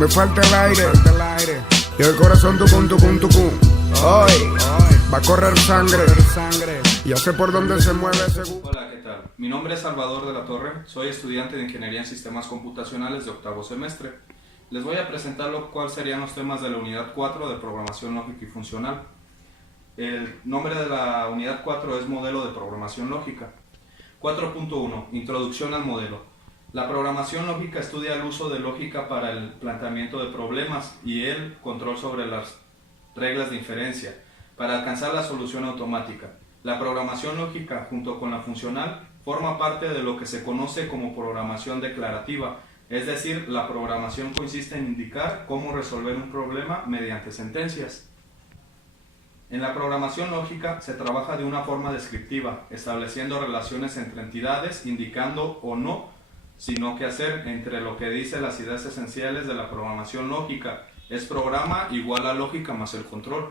Me falta el aire y el corazón tucum, tucum, tucum. Hoy va a correr sangre y ya sé por dónde se mueve según. Hola, ¿qué tal? Mi nombre es Salvador de la Torre, soy estudiante de Ingeniería en Sistemas Computacionales de octavo semestre. Les voy a presentar cuáles serían los temas de la unidad 4 de Programación Lógica y Funcional. El nombre de la unidad 4 es Modelo de Programación Lógica. 4.1. Introducción al modelo. La programación lógica estudia el uso de lógica para el planteamiento de problemas y el control sobre las reglas de inferencia para alcanzar la solución automática. La programación lógica, junto con la funcional, forma parte de lo que se conoce como programación declarativa, es decir, la programación consiste en indicar cómo resolver un problema mediante sentencias. En la programación lógica se trabaja de una forma descriptiva, estableciendo relaciones entre entidades, indicando o no, sino qué hacer entre lo que dice las ideas esenciales de la programación lógica. Es programa igual a lógica más el control.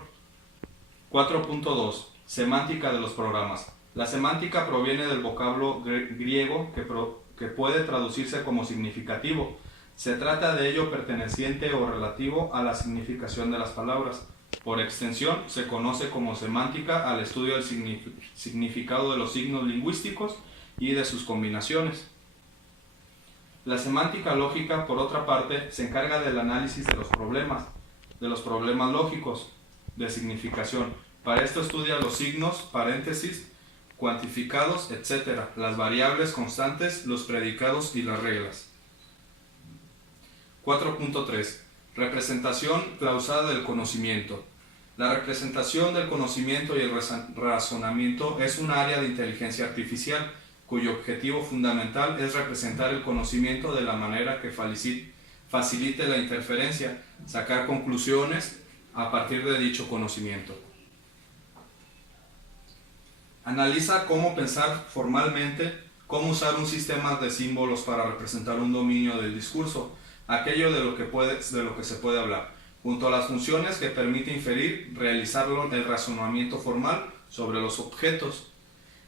4.2. Semántica de los programas. La semántica proviene del vocablo griego que puede traducirse como significativo. Se trata de ello perteneciente o relativo a la significación de las palabras. Por extensión, se conoce como semántica al estudio del significado de los signos lingüísticos y de sus combinaciones. La semántica lógica, por otra parte, se encarga del análisis de los problemas lógicos de significación. Para esto estudia los signos, paréntesis, cuantificados, etc., las variables constantes, los predicados y las reglas. 4.3. Representación clausada del conocimiento. La representación del conocimiento y el razonamiento es un área de inteligencia artificial cuyo objetivo fundamental es representar el conocimiento de la manera que facilite la interferencia, sacar conclusiones a partir de dicho conocimiento. Analiza cómo pensar formalmente, cómo usar un sistema de símbolos para representar un dominio del discurso, aquello de lo que se puede hablar, junto a las funciones que permite inferir, realizar el razonamiento formal sobre los objetos.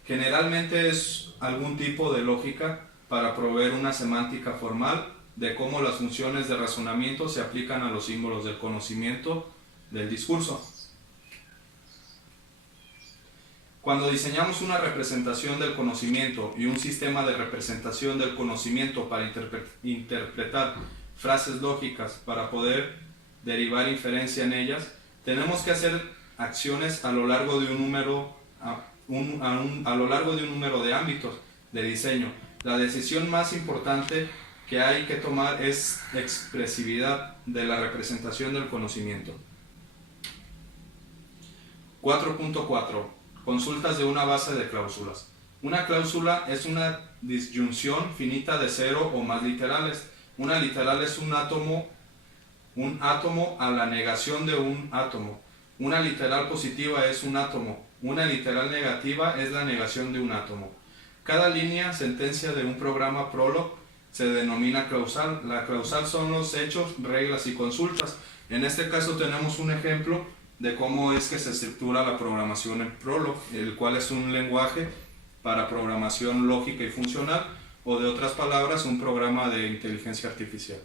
Generalmente es algún tipo de lógica para proveer una semántica formal de cómo las funciones de razonamiento se aplican a los símbolos del conocimiento del discurso. Cuando diseñamos una representación del conocimiento y un sistema de representación del conocimiento para interpretar frases lógicas para poder derivar inferencia en ellas, tenemos que hacer acciones a lo largo de un número de ámbitos de diseño. La decisión más importante que hay que tomar es expresividad de la representación del conocimiento. 4.4. Consultas de una base de cláusulas. Una cláusula es una disyunción finita de cero o más literales. Una literal es un átomo a la negación de un átomo. Una literal positiva es un átomo. Una literal negativa es la negación de un átomo. Cada línea, sentencia de un programa Prolog se denomina clausal. La clausal son los hechos, reglas y consultas. En este caso tenemos un ejemplo de cómo es que se estructura la programación en Prolog, el cual es un lenguaje para programación lógica y funcional, o de otras palabras, un programa de inteligencia artificial.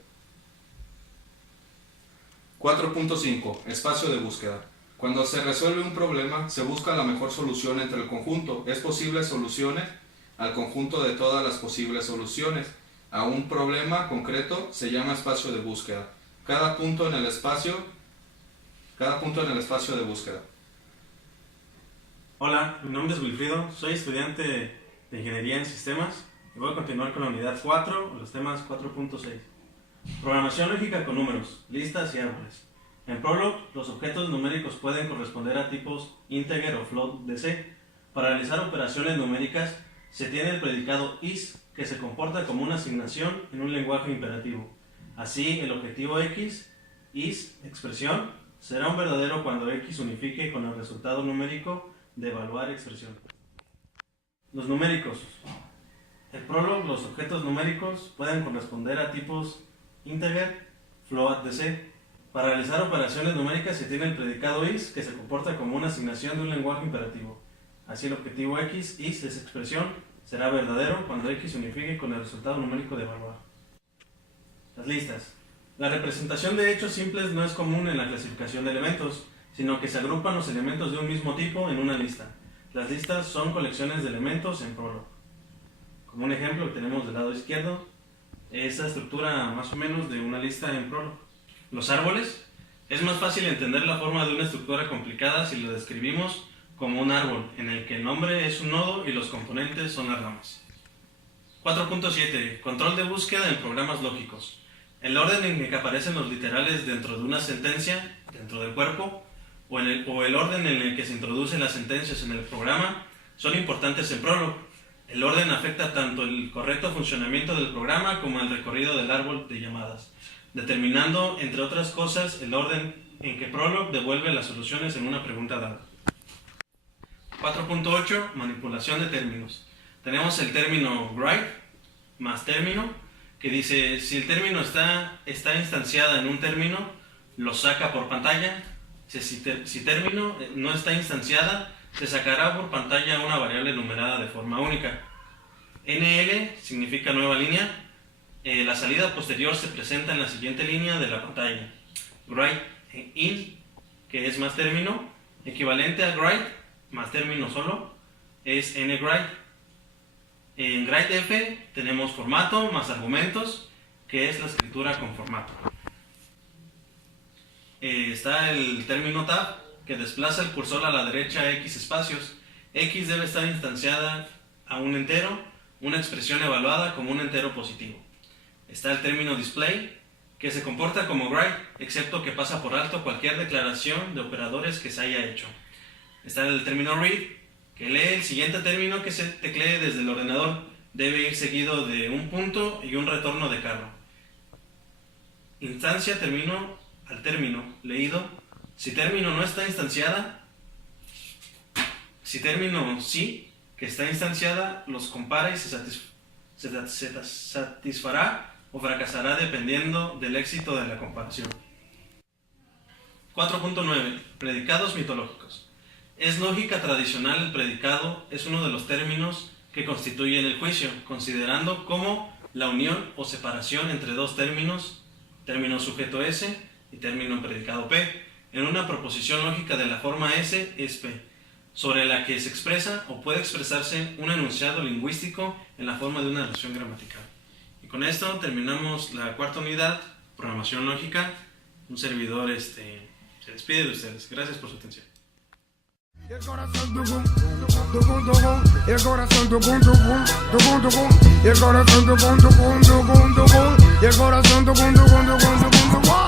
4.5. Espacio de búsqueda. Cuando se resuelve un problema, se busca la mejor solución entre el conjunto. Es posible soluciones al conjunto de todas las posibles soluciones. A un problema concreto se llama espacio de búsqueda. Cada punto en el espacio de búsqueda. Hola, mi nombre es Wilfrido, soy estudiante de Ingeniería en Sistemas y voy a continuar con la unidad 4, los temas 4.6. Programación lógica con números, listas y árboles. En Prolog, los objetos numéricos pueden corresponder a tipos integer o float de C. Para realizar operaciones numéricas, se tiene el predicado is, que se comporta como una asignación en un lenguaje imperativo. Así, el objetivo x, is, expresión, será un verdadero cuando x unifique con el resultado numérico de evaluar expresión. Los numéricos. En Prolog, los objetos numéricos pueden corresponder a tipos integer, float de C. Para realizar operaciones numéricas se tiene el predicado is, que se comporta como una asignación de un lenguaje imperativo. Así el objetivo x, is, es expresión, será verdadero cuando x unifique con el resultado numérico de evaluar. Las listas. La representación de hechos simples no es común en la clasificación de elementos, sino que se agrupan los elementos de un mismo tipo en una lista. Las listas son colecciones de elementos en Prolog. Como un ejemplo que tenemos del lado izquierdo, esa estructura más o menos de una lista en Prolog. Los árboles. Es más fácil entender la forma de una estructura complicada si lo describimos como un árbol, en el que el nombre es un nodo y los componentes son las ramas. 4.7. Control de búsqueda en programas lógicos. El orden en que aparecen los literales dentro de una sentencia, dentro del cuerpo, o el orden en el que se introducen las sentencias en el programa, son importantes en Prolog. El orden afecta tanto el correcto funcionamiento del programa como el recorrido del árbol de llamadas, determinando, entre otras cosas, el orden en que Prolog devuelve las soluciones en una pregunta dada. 4.8. Manipulación de términos. Tenemos el término write más término, que dice si el término está instanciada en un término, lo saca por pantalla. Si término no está instanciada, se sacará por pantalla una variable numerada de forma única. NL significa nueva línea. La salida posterior se presenta en la siguiente línea de la pantalla. Write in, que es más término, equivalente a write más término solo, es nwrite. En writeF tenemos formato más argumentos, que es la escritura con formato. Está el término tab, que desplaza el cursor a la derecha X espacios. X debe estar instanciada a un entero, una expresión evaluada como un entero positivo. Está el término display, que se comporta como write, excepto que pasa por alto cualquier declaración de operadores que se haya hecho. Está el término read, que lee el siguiente término que se teclee desde el ordenador. Debe ir seguido de un punto y un retorno de carro. Instancia término al término leído. Si término no está instanciada, si término sí, que está instanciada, los compara y se satisfará o fracasará dependiendo del éxito de la comparación. 4.9. Predicados mitológicos. Es lógica tradicional el predicado es uno de los términos que constituyen el juicio, considerando como la unión o separación entre dos términos, término sujeto S y término predicado P, en una proposición lógica de la forma S es P, sobre la que se expresa o puede expresarse un enunciado lingüístico en la forma de una noción gramatical. Y con esto terminamos la cuarta unidad, programación lógica. Un servidor se despide de ustedes. Gracias por su atención. Y el corazón tucum, tucum, tucum, y el corazón tucum, tucum, tucum, tucum, y el corazón tucum, tucum, tucum, tucum, y el corazón tucum, tucum, tucum, tucum, tucum.